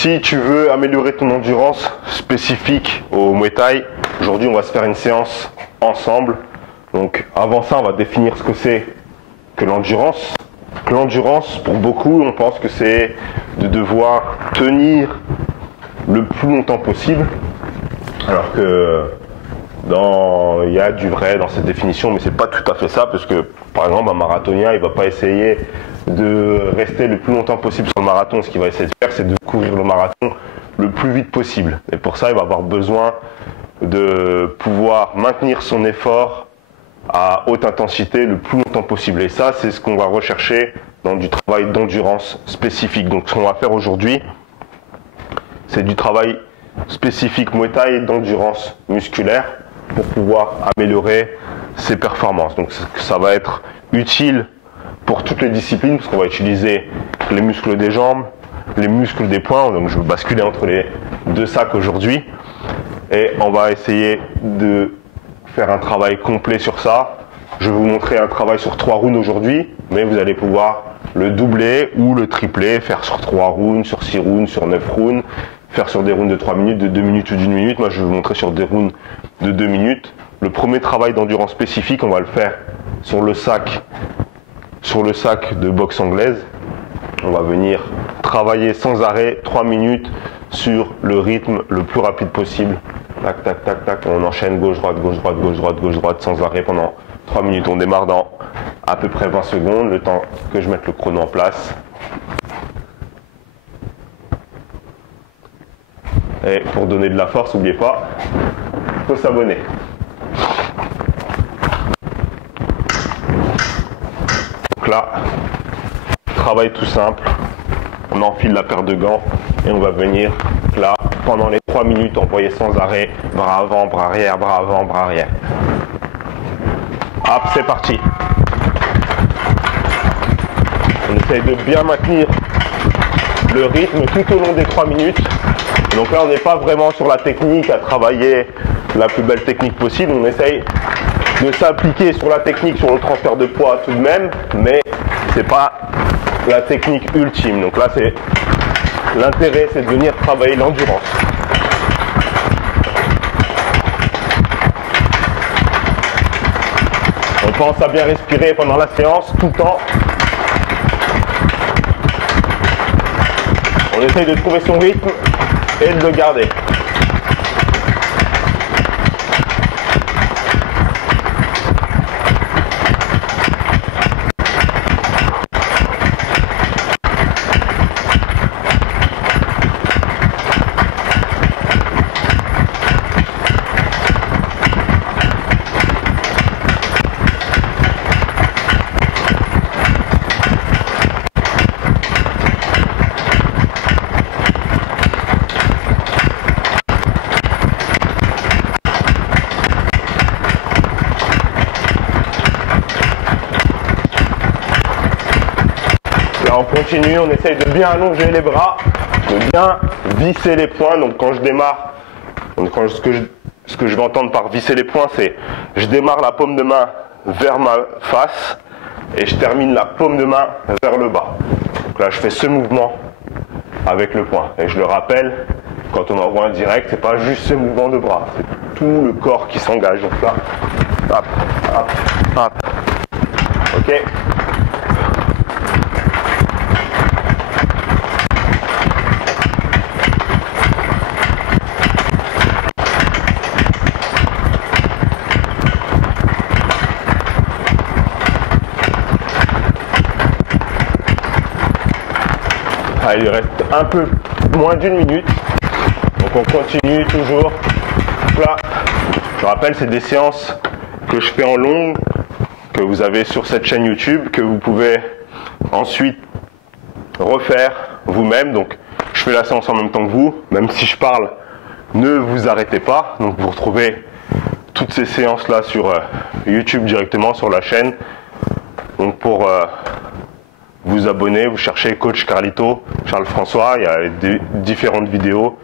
Si tu veux améliorer ton endurance spécifique au Muay Thai, aujourd'hui on va se faire une séance ensemble. Donc avant ça, on va définir ce que c'est que l'endurance. L'endurance, pour beaucoup, on pense que c'est de devoir tenir le plus longtemps possible. Alors que il y a du vrai dans cette définition, mais c'est pas tout à fait ça, parce que par exemple un marathonien, il va pas essayer de rester le plus longtemps possible sur le marathon. Ce qu'il va essayer de faire, c'est de courir le marathon le plus vite possible. Et pour ça, il va avoir besoin de pouvoir maintenir son effort à haute intensité le plus longtemps possible. Et ça, c'est ce qu'on va rechercher dans du travail d'endurance spécifique. Donc ce qu'on va faire aujourd'hui, c'est du travail spécifique Muay Thai d'endurance musculaire pour pouvoir améliorer ses performances. Donc ça va être utile pour toutes les disciplines, parce qu'on va utiliser les muscles des jambes, les muscles des poings. Donc je vais basculer entre les deux sacs aujourd'hui, et on va essayer de faire un travail complet sur ça. Je vais vous montrer un travail sur 3 rounds aujourd'hui, mais vous allez pouvoir le doubler ou le tripler, faire sur 3 rounds, sur 6 rounds, sur 9 rounds, faire sur des rounds de 3 minutes, de 2 minutes ou d'1 minute. Moi, je vais vous montrer sur des rounds de 2 minutes. Le premier travail d'endurance spécifique, on va le faire sur le sac de boxe anglaise. On va venir travailler sans arrêt 3 minutes sur le rythme le plus rapide possible. Tac, tac, tac, tac. On enchaîne gauche-droite, gauche-droite, gauche-droite, gauche-droite sans arrêt pendant 3 minutes. On démarre dans à peu près 20 secondes, le temps que je mette le chrono en place. Et pour donner de la force, n'oubliez pas, il faut s'abonner. Donc là, travail tout simple. On enfile la paire de gants et on va venir là, pendant les 3 minutes, envoyer sans arrêt, bras avant, bras arrière, bras avant, bras arrière. Hop, c'est parti. On essaye de bien maintenir le rythme tout au long des 3 minutes. Donc là, on n'est pas vraiment sur la technique, à travailler la plus belle technique possible. On essaye de s'appliquer sur la technique, sur le transfert de poids tout de même, mais c'est pas la technique ultime. Donc là, c'est l'intérêt, c'est de venir travailler l'endurance. On pense à bien respirer pendant la séance, tout le temps. On essaye de trouver son rythme et de le garder. On continue, on essaye de bien allonger les bras, de bien visser les poings. Donc quand je démarre, ce que je vais entendre par visser les poings, c'est je démarre la paume de main vers ma face et je termine la paume de main vers le bas. Donc là je fais ce mouvement avec le poing. Et je le rappelle, quand on envoie un direct, c'est pas juste ce mouvement de bras, c'est tout le corps qui s'engage. Donc là, hop, hop, hop. Ok. Il reste un peu moins d'1 minute, donc on continue toujours. Là, je rappelle, c'est des séances que je fais en long, que vous avez sur cette chaîne YouTube, que vous pouvez ensuite refaire vous-même. Donc je fais la séance en même temps que vous, même si je parle, ne vous arrêtez pas. Donc vous retrouvez toutes ces séances là sur YouTube directement sur la chaîne. Donc pour vous abonner, vous cherchez Coach Carlito, Charles François, il y a différentes vidéos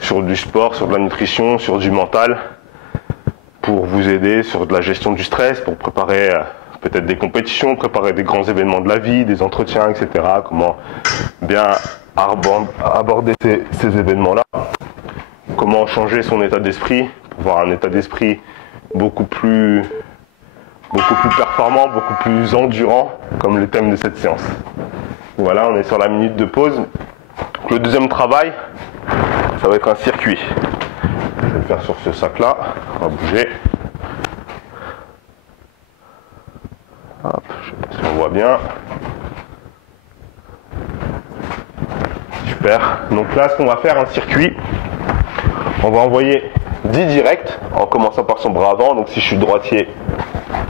sur du sport, sur de la nutrition, sur du mental, pour vous aider sur de la gestion du stress, pour préparer peut-être des compétitions, préparer des grands événements de la vie, des entretiens, etc. Comment bien aborder ces événements-là. Comment changer son état d'esprit pour avoir un état d'esprit beaucoup plus performant, beaucoup plus endurant, comme le thème de cette séance. Voilà, on est sur la minute de pause. Le deuxième travail, ça va être un circuit. Je vais le faire sur ce sac-là. On va bouger. Hop, je ne sais pas si on voit bien. Super. Donc là, ce qu'on va faire, un circuit. On va envoyer 10 directs en commençant par son bras avant. Donc si je suis droitier,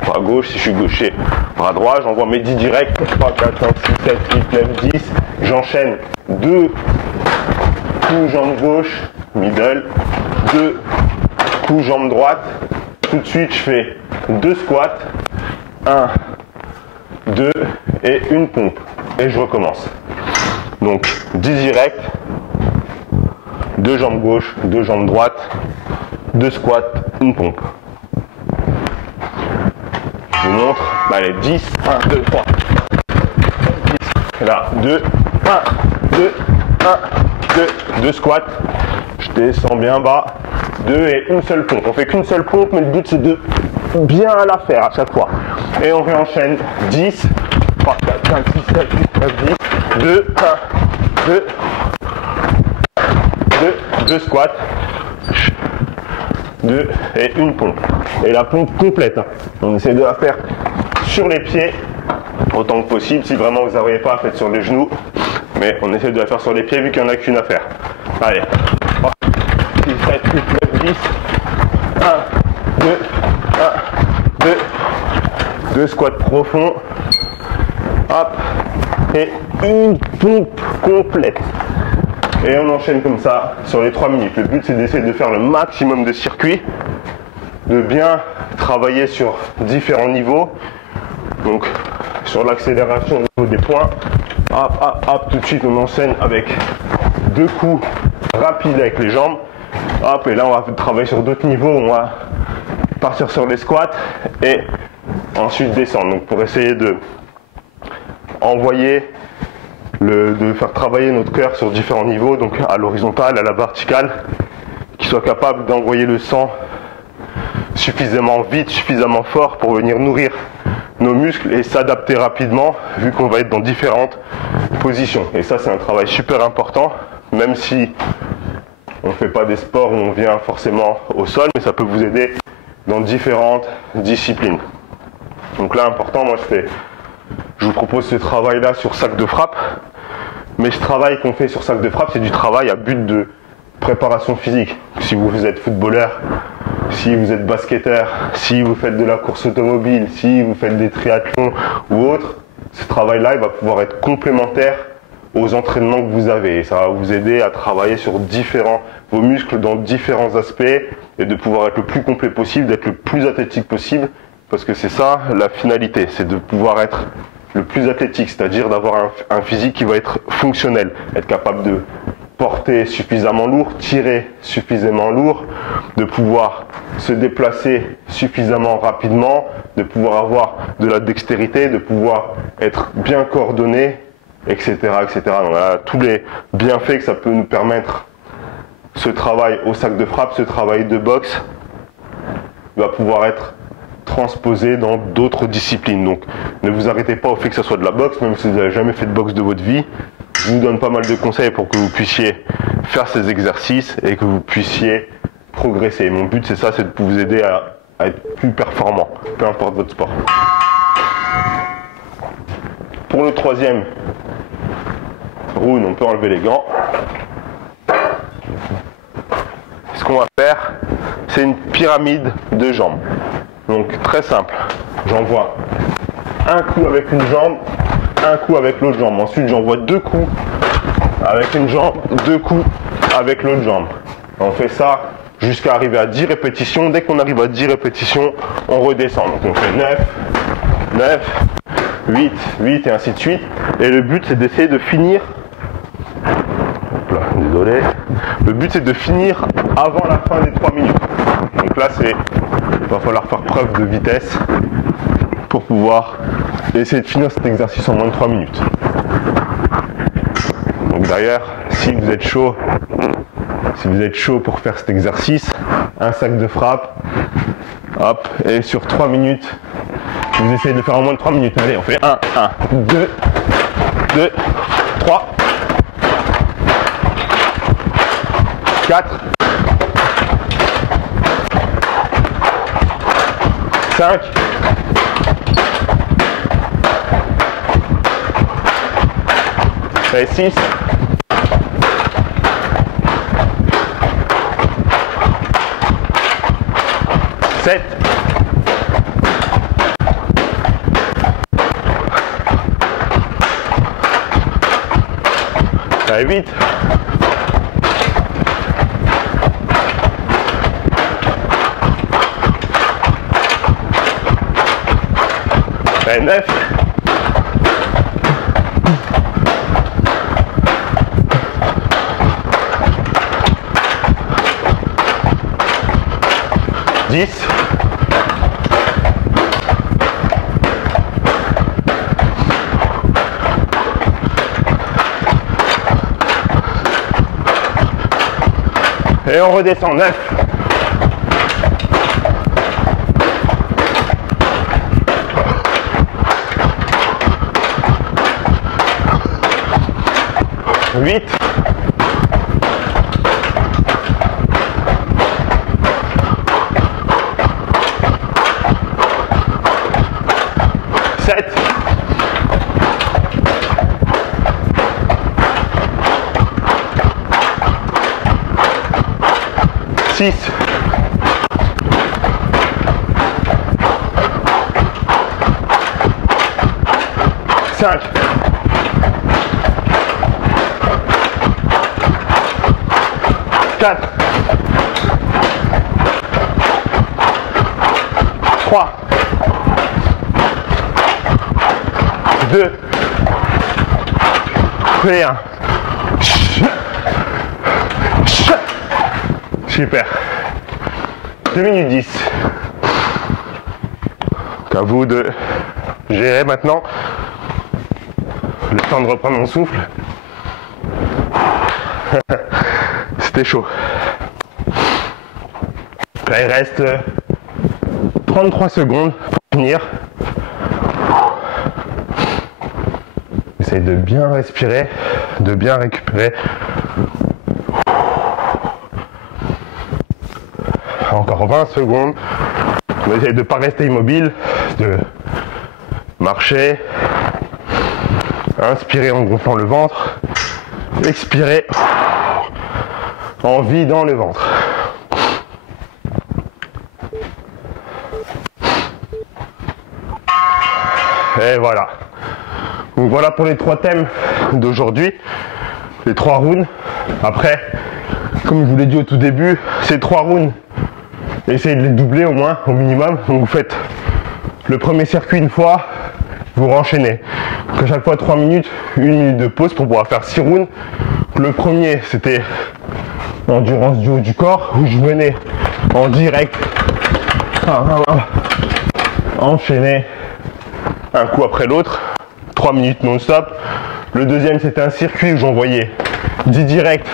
bras gauche. Si je suis gaucher, bras droit. J'envoie mes 10 directs. 3, 4, 5, 6, 7, 8, 9, 10. J'enchaîne 2 coups jambe gauche, middle. 2 coups jambe droite. Tout de suite, je fais 2 squats. 1, 2 et une pompe. Et je recommence. Donc 10 directs. 2 jambes gauche, 2 jambes droite, 2 squats, une pompe. Je vous montre. Allez, 10, 1, 2, 3. 10. Là, 2, 1, 2, 1, 2, 2 squats. Je descends bien bas. 2 et une seule pompe. On fait qu'une seule pompe, mais le but c'est de bien la faire à chaque fois. Et on réenchaîne. 10, 3, 4, 5, 6, 7, 8, 9, 10. 2, 1, 2. 2 squats, 2 et une pompe. Et la pompe complète. On essaie de la faire sur les pieds autant que possible. Si vraiment vous n'arrivez pas, faites sur les genoux. Mais on essaie de la faire sur les pieds vu qu'il n'y en a qu'une à faire. Allez. 3, 6, 7, 8, 9, 10. 1, 2, 1, 2. 2 squats profonds. Hop. Et une pompe complète. Et on enchaîne comme ça sur les 3 minutes. Le but c'est d'essayer de faire le maximum de circuits, de bien travailler sur différents niveaux. Donc sur l'accélération au niveau des points. Hop, hop, hop, tout de suite on enchaîne avec 2 coups rapides avec les jambes. Hop, et là on va travailler sur d'autres niveaux. On va partir sur les squats et ensuite descendre. Donc pour essayer de envoyer de faire travailler notre cœur sur différents niveaux, donc à l'horizontale, à la verticale, qui soit capable d'envoyer le sang suffisamment vite, suffisamment fort pour venir nourrir nos muscles et s'adapter rapidement vu qu'on va être dans différentes positions. Et ça c'est un travail super important, même si on ne fait pas des sports où on vient forcément au sol, mais ça peut vous aider dans différentes disciplines. Donc là important, moi je vous propose ce travail-là sur sac de frappe. Mais ce travail qu'on fait sur sac de frappe, c'est du travail à but de préparation physique. Si vous êtes footballeur, si vous êtes basketteur, si vous faites de la course automobile, si vous faites des triathlons ou autre, ce travail-là, il va pouvoir être complémentaire aux entraînements que vous avez. Et ça va vous aider à travailler sur vos muscles dans différents aspects et de pouvoir être le plus complet possible, d'être le plus athlétique possible. Parce que c'est ça la finalité, c'est de pouvoir être le plus athlétique, c'est-à-dire d'avoir un physique qui va être fonctionnel, être capable de porter suffisamment lourd, tirer suffisamment lourd, de pouvoir se déplacer suffisamment rapidement, de pouvoir avoir de la dextérité, de pouvoir être bien coordonné, etc. etc. Donc voilà, tous les bienfaits que ça peut nous permettre, ce travail au sac de frappe, ce travail de boxe, va pouvoir être transposé dans d'autres disciplines. Donc ne vous arrêtez pas au fait que ça soit de la boxe, même si vous n'avez jamais fait de boxe de votre vie. Je vous donne pas mal de conseils pour que vous puissiez faire ces exercices et que vous puissiez progresser. Mon but c'est ça, c'est de vous aider à être plus performant, peu importe votre sport. Pour le troisième round, on peut enlever les gants. Ce qu'on va faire, c'est une pyramide de jambes. Donc très simple, j'envoie un coup avec une jambe, un coup avec l'autre jambe. Ensuite j'envoie 2 coups avec une jambe, 2 coups avec l'autre jambe. On fait ça jusqu'à arriver à 10 répétitions. Dès qu'on arrive à 10 répétitions, on redescend. Donc on fait 9, 9, 8, 8 et ainsi de suite. Et le but c'est d'essayer de finir. Là, désolé. Le but c'est de finir avant la fin des 3 minutes. Donc là il va falloir faire preuve de vitesse pour pouvoir essayer de finir cet exercice en moins de 3 minutes. Donc D'ailleurs, si vous êtes chaud pour faire cet exercice, un sac de frappe, hop, et sur 3 minutes, vous essayez de le faire en moins de 3 minutes. Allez, on fait 1, 1, 2, 2, 3, 4, 5, 6, 7, 8, 9, 10, et on redescend 9, 8, 7, 6, 5, 4, 3, 2, et 1. Super. 2 minutes 10. Donc à vous de gérer maintenant. Le temps de reprendre mon souffle. C'était chaud. Là, il reste 33 secondes pour finir. Essayez de bien respirer, de bien récupérer. Encore 20 secondes. On va essayer de ne pas rester immobile, de marcher. Inspirez en gonflant le ventre. Expirez en vidant le ventre. Et voilà. Donc voilà pour les 3 thèmes d'aujourd'hui. Les 3 rounds. Après, comme je vous l'ai dit au tout début, ces 3 rounds, essayez de les doubler au moins, au minimum. Donc vous faites le premier circuit une fois, vous renchaînez. Donc à chaque fois 3 minutes, 1 minute de pause pour pouvoir faire 6 rounds. Le premier, c'était l'endurance du haut du corps, où je venais en direct, enchaîner un coup après l'autre, 3 minutes non-stop. Le deuxième, c'était un circuit où j'envoyais 10 directs,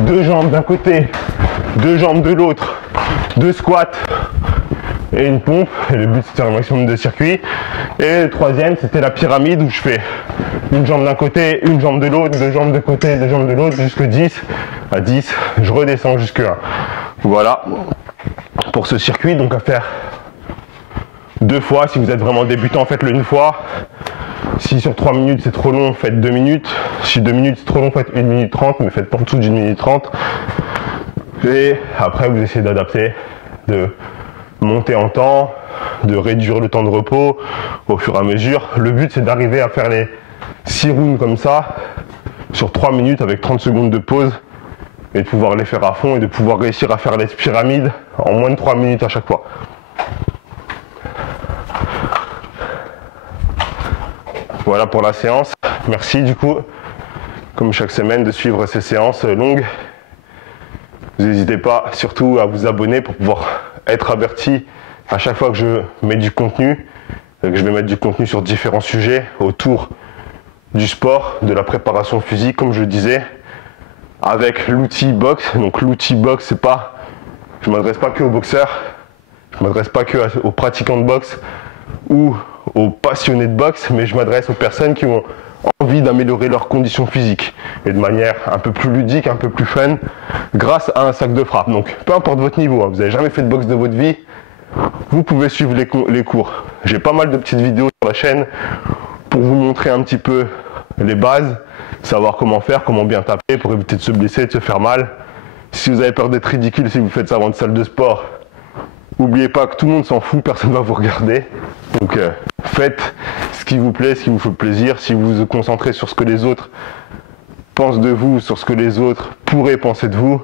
2 jambes d'un côté, 2 jambes de l'autre, 2 squats et une pompe. Et le but, c'était un maximum de circuits. Et le troisième, c'était la pyramide où je fais une jambe d'un côté, une jambe de l'autre, 2 jambes de côté, 2 jambes de l'autre, jusque 10. À 10, je redescends jusque 1. Voilà pour ce circuit. Donc à faire 2 fois. Si vous êtes vraiment débutant, faites-le une fois. Si sur 3 minutes c'est trop long, faites 2 minutes. Si 2 minutes c'est trop long, faites 1 minute 30, mais faites pas en dessous d'1 minute 30. Et après, vous essayez d'adapter, de monter en temps, de réduire le temps de repos au fur et à mesure. Le but, c'est d'arriver à faire les 6 rounds comme ça, sur 3 minutes avec 30 secondes de pause, et de pouvoir les faire à fond et de pouvoir réussir à faire les pyramides en moins de 3 minutes à chaque fois. Voilà pour la séance. Merci du coup, comme chaque semaine, de suivre ces séances longues. N'hésitez pas surtout à vous abonner pour pouvoir être averti à chaque fois que je mets du contenu, que je vais mettre du contenu sur différents sujets autour du sport, de la préparation physique, comme je le disais, avec l'outil boxe. Donc l'outil boxe, c'est pas, je m'adresse pas que aux boxeurs, je m'adresse pas que aux pratiquants de boxe ou aux passionnés de boxe, mais je m'adresse aux personnes qui ont envie d'améliorer leurs conditions physiques et de manière un peu plus ludique, un peu plus fun, grâce à un sac de frappe. Donc peu importe votre niveau, hein, vous n'avez jamais fait de boxe de votre vie, vous pouvez suivre les cours. J'ai pas mal de petites vidéos sur la chaîne pour vous montrer un petit peu les bases, savoir comment faire, comment bien taper pour éviter de se blesser, de se faire mal. Si vous avez peur d'être ridicule, si vous faites ça avant une salle de sport, n'oubliez pas que tout le monde s'en fout, personne ne va vous regarder. Donc faites ce qui vous plaît, ce qui vous fait plaisir. Si vous vous concentrez sur ce que les autres pensent de vous, sur ce que les autres pourraient penser de vous,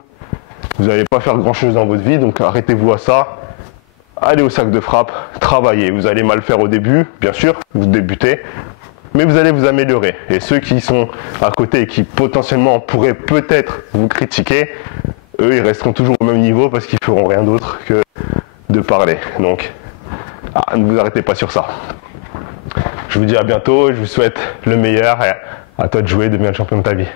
vous n'allez pas faire grand chose dans votre vie. Donc arrêtez-vous à ça. Allez au sac de frappe, travaillez. Vous allez mal faire au début, bien sûr, vous débutez, mais vous allez vous améliorer. Et ceux qui sont à côté et qui potentiellement pourraient peut-être vous critiquer, eux, ils resteront toujours au même niveau parce qu'ils feront rien d'autre que de parler. Donc, ne vous arrêtez pas sur ça. Je vous dis à bientôt, je vous souhaite le meilleur et à toi de jouer, de devenir le champion de ta vie.